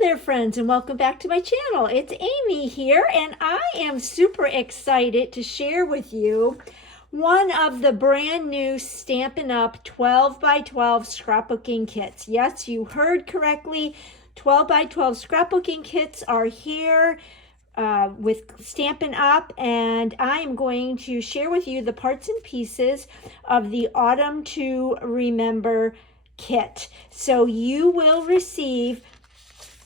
there, friends, and welcome back to my channel. It's Amy here, and I am super excited to share with you one of the brand new Stampin' Up! 12 by 12 scrapbooking kits. Yes, you heard correctly. 12 by 12 scrapbooking kits are here with Stampin' Up! And I am going to share with you the parts and pieces of the Autumn to Remember kit. So you will receive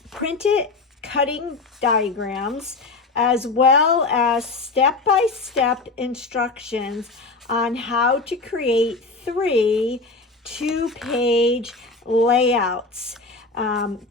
printed cutting diagrams as well as step-by-step instructions on how to create 3 two-page layouts.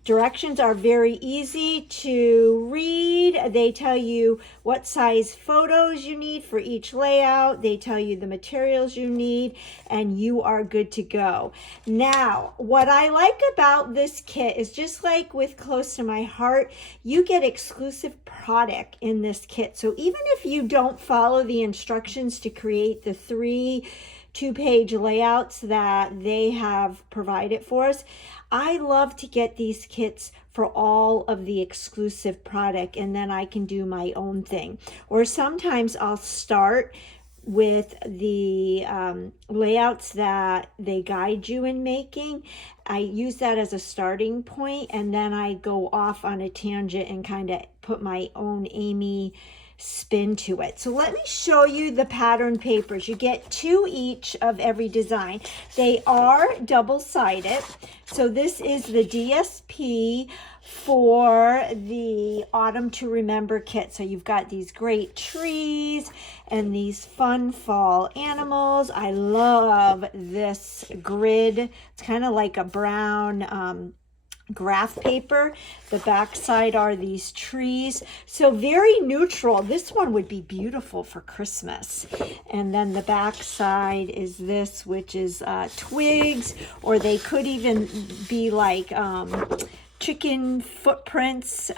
Directions are very easy to read. They tell you what size photos you need for each layout. They tell you the materials you need, and you are good to go. Now, what I like about this kit is, just like with Close to My Heart, you get exclusive product in this kit. So even if you don't follow the instructions to create the 3 two-page layouts that they have provided for us, I love to get these kits for all of the exclusive product, and then I can do my own thing. Or sometimes I'll start with the layouts that they guide you in making. I use that as a starting point, and then I go off on a tangent and kind of put my own Amy spin to it. So let me show you the pattern papers. You get 2 each of every design. They are double-sided. So this is the DSP for the Autumn to Remember kit. So you've got these great trees and these fun fall animals. I love this grid. It's kind of like a brown graph paper. The back side are these trees, so very neutral. This one would be beautiful for Christmas. And then the back side is this, which is twigs, or they could even be like chicken footprints,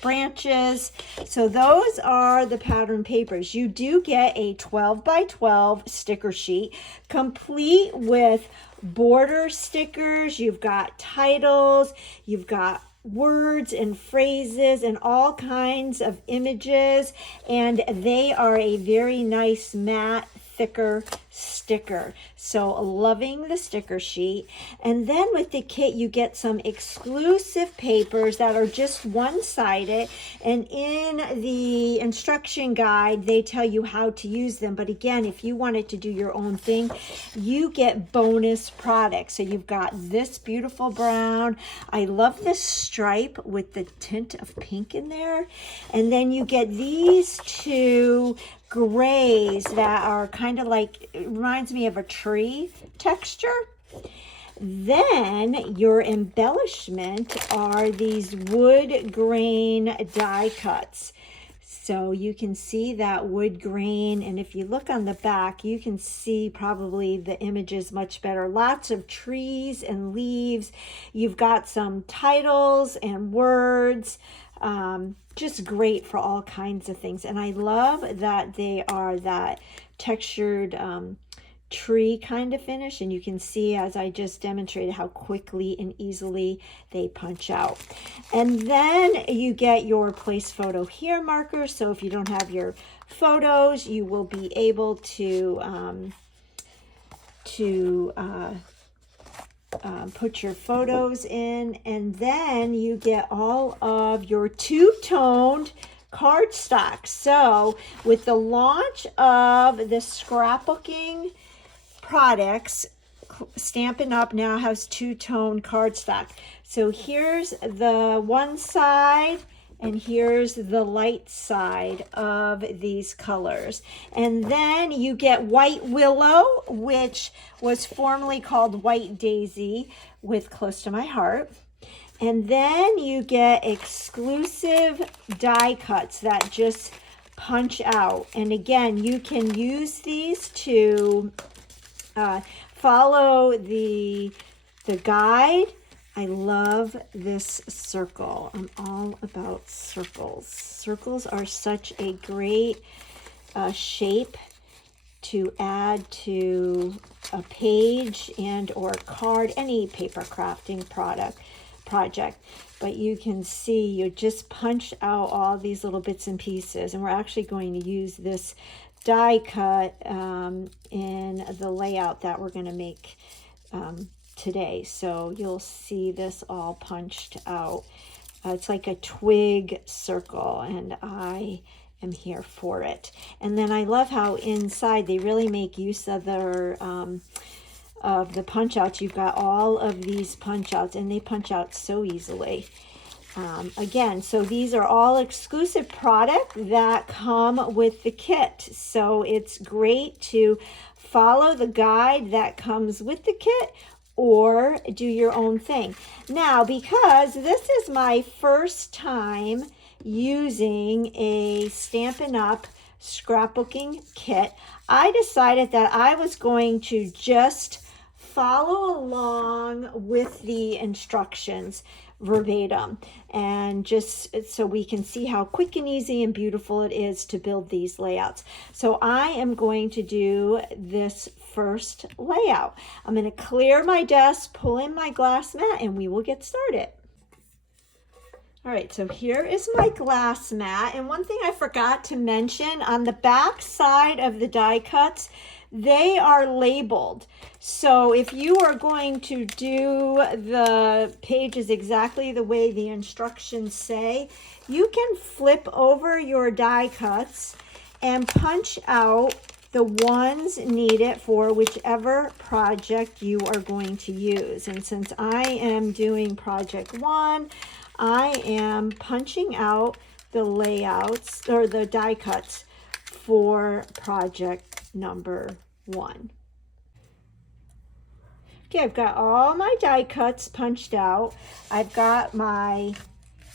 branches. So those are the pattern papers. You do get a 12 by 12 sticker sheet complete with border stickers. You've got titles, you've got words and phrases and all kinds of images, and they are a very nice matte thicker sticker. So loving the sticker sheet. And then with the kit you get some exclusive papers that are just one-sided, and in the instruction guide they tell you how to use them. But again, if you wanted to do your own thing, you get bonus products. So you've got this beautiful brown. I love this stripe with the tint of pink in there. And then you get these 2 grays that are kind of like, it reminds me of a tree texture. Then your embellishment are these wood grain die cuts. So you can see that wood grain, and if you look on the back, you can see probably the images much better. Lots of trees and leaves. You've got some titles and words. Just great for all kinds of things. And I love that they are that textured tree kind of finish, and you can see, as I just demonstrated, how quickly and easily they punch out. And then you get your place photo here markers. So if you don't have your photos, you will be able to put your photos in. And then you get all of your two-toned cardstock. So with the launch of the scrapbooking products, Stampin' Up! Now has two-tone cardstock. So here's the one side, and here's the light side of these colors. And then you get White Willow, which was formerly called White Daisy with Close to My Heart. And then you get exclusive die cuts that just punch out. And again, you can use these to follow the guide. I love this circle. I'm all about circles. Circles are such a great shape to add to a page and or card, any paper crafting product. project. But you can see you just punched out all these little bits and pieces, and we're actually going to use this die cut in the layout that we're going to make today. So you'll see this all punched out. It's like a twig circle, and I am here for it. And then I love how inside they really make use of the punch outs. You've got all of these punch outs, and they punch out so easily. Again, so these are all exclusive product that come with the kit. So it's great to follow the guide that comes with the kit, or do your own thing. Now, because this is my first time using a Stampin' Up! Scrapbooking kit, I decided that I was going to just follow along with the instructions verbatim, and just so we can see how quick and easy and beautiful it is to build these layouts. So I am going to do this first layout. I'm going to clear my desk, pull in my glass mat, and we will get started. All right, so here is my glass mat, and one thing I forgot to mention, on the back side of the die cuts, they are labeled. So if you are going to do the pages exactly the way the instructions say, you can flip over your die cuts and punch out the ones needed for whichever project you are going to use. And since I am doing project 1, I am punching out the layouts or the die cuts for project number 1. Okay, I've got all my die cuts punched out. I've got my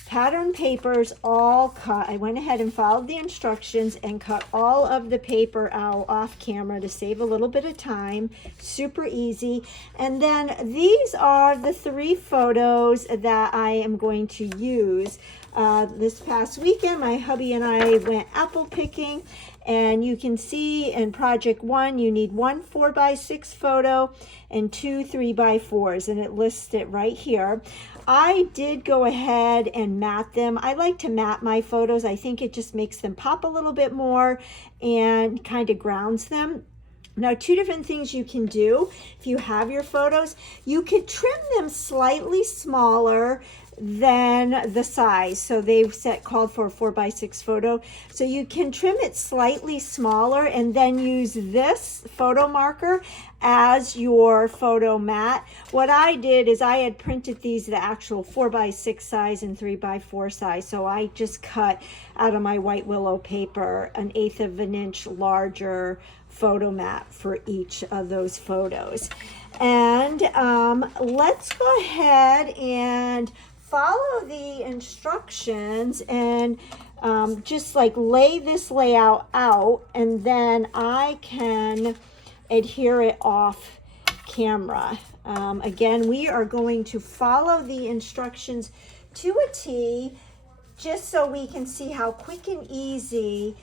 pattern papers all cut. I went ahead and followed the instructions and cut all of the paper out off camera to save a little bit of time. Super easy. And then these are the 3 photos that I am going to use. This past weekend, my hubby and I went apple picking, and you can see in project 1, you need 1 4x6 photo and 2 3x4s, and it lists it right here. I did go ahead and mat them. I like to mat my photos. I think it just makes them pop a little bit more and kind of grounds them. Now, 2 different things you can do if you have your photos. You could trim them slightly smaller than the size. So they've called for a 4x6 photo. So you can trim it slightly smaller and then use this photo marker as your photo mat. What I did is I had printed these the actual 4x6 size and 3x4 size. So I just cut out of my white willow paper 1/8 of an inch larger photo mat for each of those photos. And let's go ahead and follow the instructions and just like lay this layout out, and then I can adhere it off camera. Again, we are going to follow the instructions to a T, just so we can see how quick and easy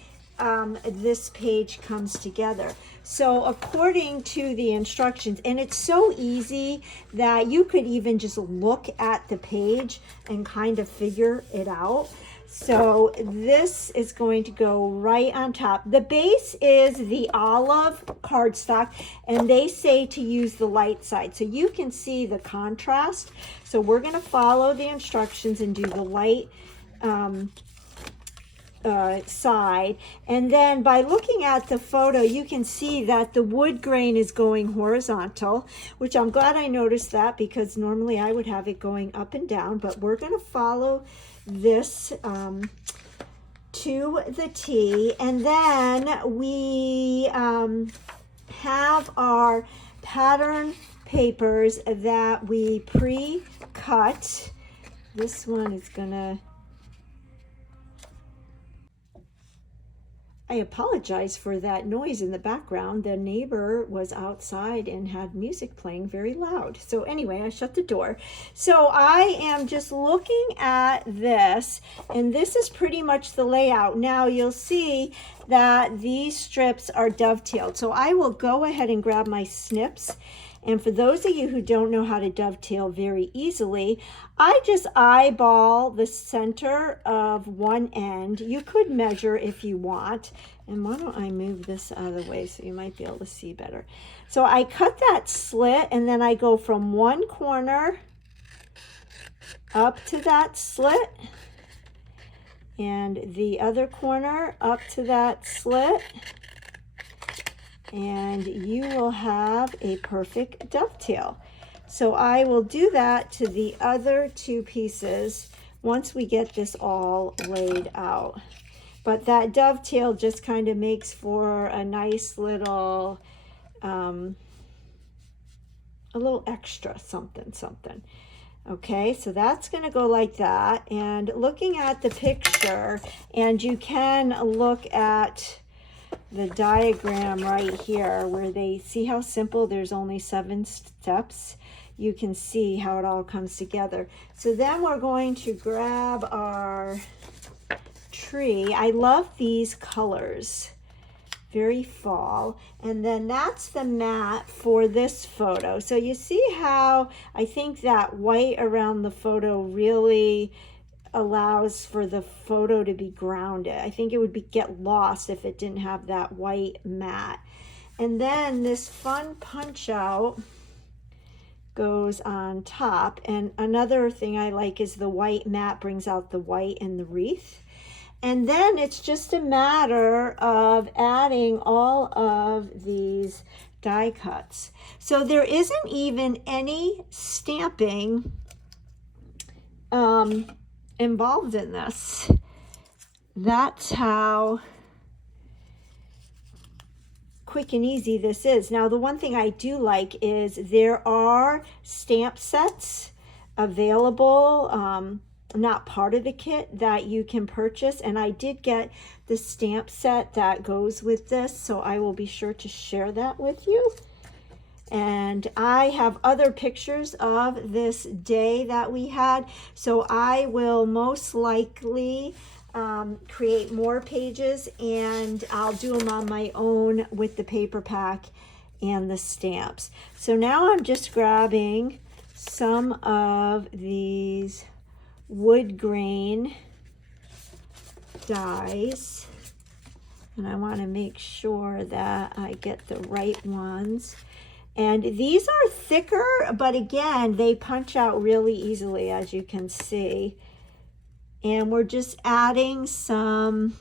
this page comes together. So according to the instructions, and it's so easy that you could even just look at the page and kind of figure it out. So this is going to go right on top. The base is the olive cardstock, and they say to use the light side, so you can see the contrast. So we're going to follow the instructions and do the light side, and then by looking at the photo you can see that the wood grain is going horizontal, which I'm glad I noticed that, because normally I would have it going up and down, but we're going to follow this to the T. And then we have our pattern papers that we pre-cut. This one is gonna, I apologize for that noise in the background. The neighbor was outside and had music playing very loud. So anyway, I shut the door. So I am just looking at this, and this is pretty much the layout. Now you'll see that these strips are dovetailed. So I will go ahead and grab my snips And for those of you who don't know how to dovetail very easily, I just eyeball the center of one end. You could measure if you want. And why don't I move this out of the way so you might be able to see better. So I cut that slit, and then I go from one corner up to that slit, and the other corner up to that slit, and you will have a perfect dovetail. So I will do that to the other two pieces once we get this all laid out. But that dovetail just kind of makes for a nice little, a little extra something. Okay, so that's going to go like that. And looking at the picture, and you can look at the diagram right here where they see how simple, there's only 7 steps. You can see how it all comes together. So then we're going to grab our tree. I love these colors, very fall. And then that's the mat for this photo. So you see how I think that white around the photo really allows for the photo to be grounded. I think it would get lost if it didn't have that white mat. And then this fun punch out goes on top. And another thing I like is the white mat brings out the white in the wreath. And then it's just a matter of adding all of these die cuts. So there isn't even any stamping involved in this. That's how quick and easy this is. Now, the one thing I do like is there are stamp sets available, not part of the kit, that you can purchase, and I did get the stamp set that goes with this, so I will be sure to share that with you. And I have other pictures of this day that we had, so I will most likely create more pages, and I'll do them on my own with the paper pack and the stamps. So now I'm just grabbing some of these wood grain dies, and I want to make sure that I get the right ones. And these are thicker, but again, they punch out really easily, as you can see. And we're just adding some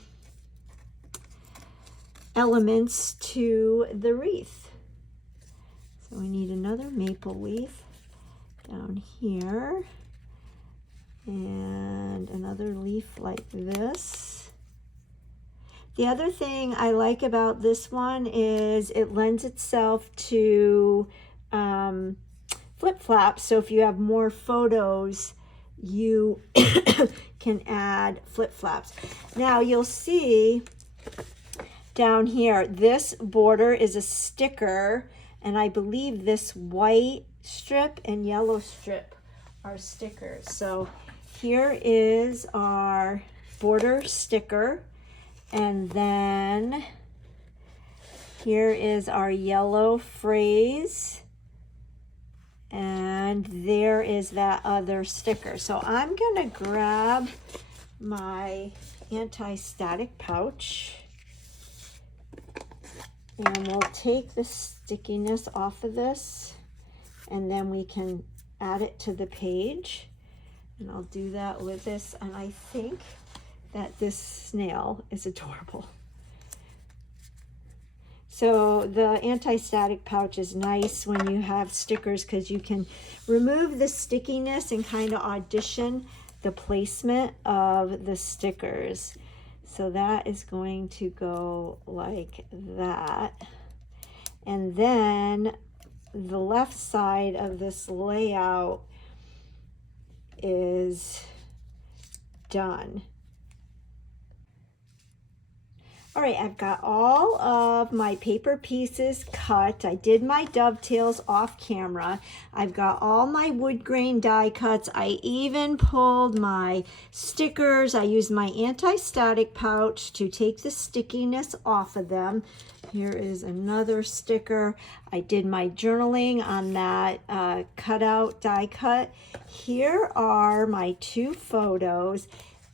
elements to the wreath. So we need another maple leaf down here, and another leaf like this. The other thing I like about this one is it lends itself to flip-flops. So if you have more photos, you can add flip-flops. Now you'll see down here, this border is a sticker, and I believe this white strip and yellow strip are stickers. So here is our border sticker, and then here is our yellow phrase, and there is that other sticker. So I'm gonna grab my anti-static pouch, and we'll take the stickiness off of this, and then we can add it to the page. And I'll do that with this, and I think that this snail is adorable. So the anti-static pouch is nice when you have stickers, because you can remove the stickiness and kind of audition the placement of the stickers. So that is going to go like that. And then the left side of this layout is done. All right, I've got all of my paper pieces cut. I did my dovetails off camera. I've got all my wood grain die cuts. I even pulled my stickers. I used my anti-static pouch to take the stickiness off of them. Here is another sticker. I did my journaling on that cutout die cut. Here are my 2 photos.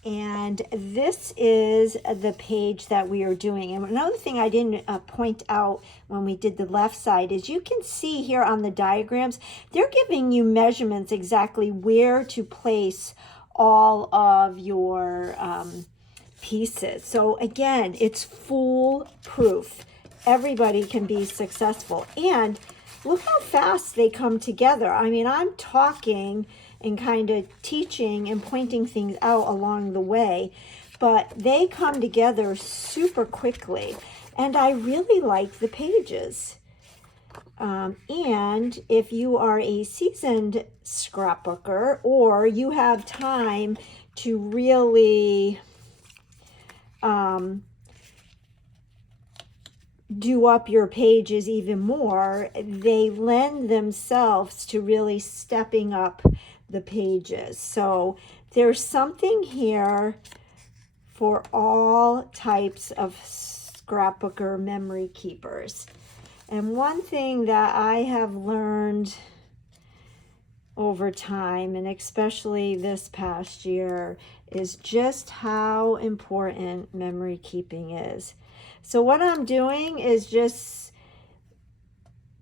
And this is the page that we are doing. And another thing I didn't point out when we did the left side is you can see here on the diagrams, they're giving you measurements exactly where to place all of your pieces. So again, it's foolproof. Everybody can be successful. And look how fast they come together. I mean, I'm talking and kind of teaching and pointing things out along the way, but they come together super quickly. And I really like the pages. And if you are a seasoned scrapbooker or you have time to really do up your pages even more, they lend themselves to really stepping up the pages. So there's something here for all types of scrapbooker memory keepers. And one thing that I have learned over time, and especially this past year, is just how important memory keeping is. So what I'm doing is just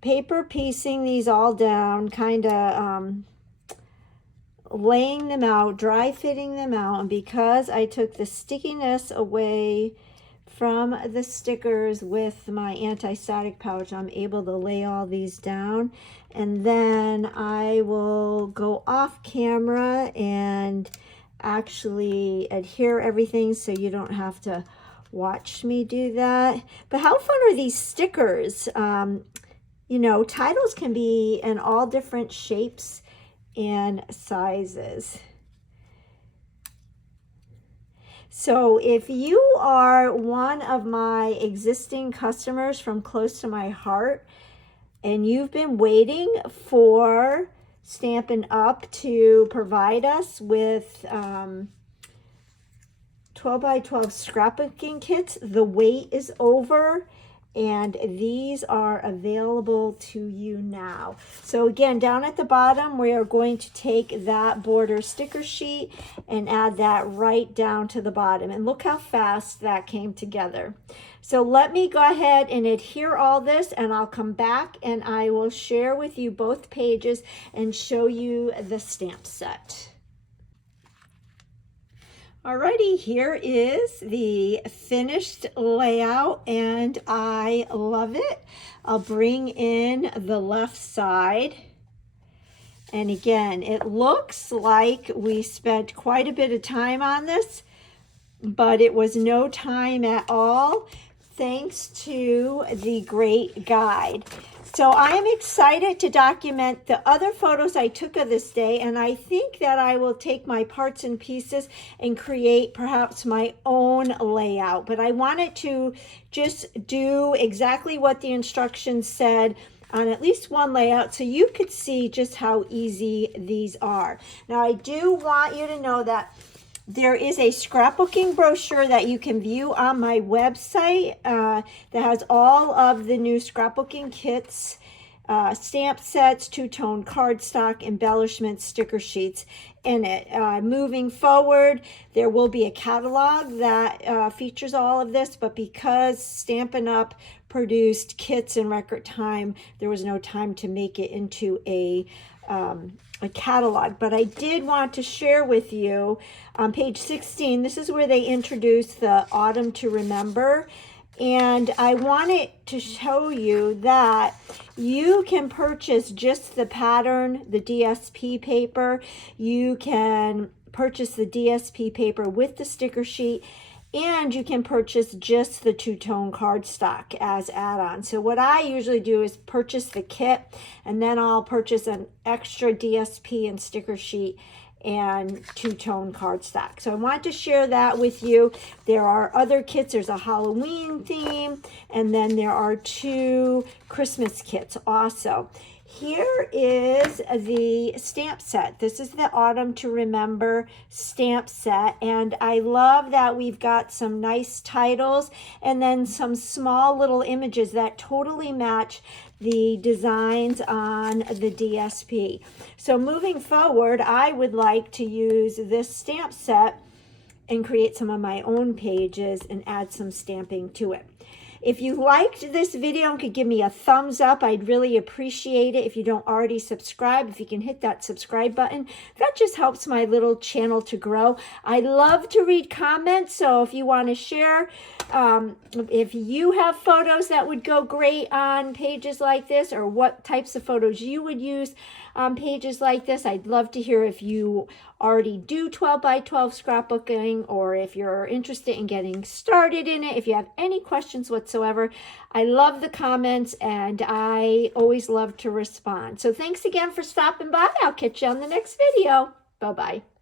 paper piecing these all down, kind of laying them out, dry fitting them out. And because I took the stickiness away from the stickers with my anti-static pouch, I'm able to lay all these down. And then I will go off camera and actually adhere everything so you don't have to watch me do that. But how fun are these stickers? You know, titles can be in all different shapes and sizes. So if you are one of my existing customers from close to my heart and you've been waiting for Stampin' Up! To provide us with 12 by 12 scrapbooking kits, the wait is over. And these are available to you now. So again, down at the bottom, we are going to take that border sticker sheet and add that right down to the bottom. And look how fast that came together. So let me go ahead and adhere all this, and I'll come back and I will share with you both pages and show you the stamp set. Alrighty, here is the finished layout and I love it. I'll bring in the left side. And again, it looks like we spent quite a bit of time on this, but it was no time at all, thanks to the great guide. So I am excited to document the other photos I took of this day, and I think that I will take my parts and pieces and create perhaps my own layout. But I wanted to just do exactly what the instructions said on at least one layout so you could see just how easy these are. Now I do want you to know that there is a scrapbooking brochure that you can view on my website that has all of the new scrapbooking kits, stamp sets, two-tone cardstock, embellishments, sticker sheets in it. Moving forward, there will be a catalog that features all of this, but because Stampin' Up! Produced kits in record time, there was no time to make it into a catalog. But I did want to share with you on page 16, this is where they introduce the Autumn to Remember. And I wanted to show you that you can purchase just the pattern, the DSP paper. You can purchase the DSP paper with the sticker sheet, and you can purchase just the two-tone cardstock as add-on. So what I usually do is purchase the kit, and then I'll purchase an extra DSP and sticker sheet and two-tone cardstock. So I want to share that with you. There are other kits. There's a Halloween theme, and then there are 2 Christmas kits also. Here is the stamp set. This is the Autumn to Remember stamp set, and I love that we've got some nice titles and then some small little images that totally match the designs on the DSP. So moving forward, I would like to use this stamp set and create some of my own pages and add some stamping to it. If you liked this video and could give me a thumbs up, I'd really appreciate it. If you don't already subscribe, if you can hit that subscribe button, that just helps my little channel to grow. I love to read comments, so if you want to share, if you have photos that would go great on pages like this, or what types of photos you would use on pages like this, I'd love to hear if you already do 12 by 12 scrapbooking, or if you're interested in getting started in it. If you have any questions whatsoever, I love the comments and I always love to respond. So thanks again for stopping by. I'll catch you on the next video. Bye-bye.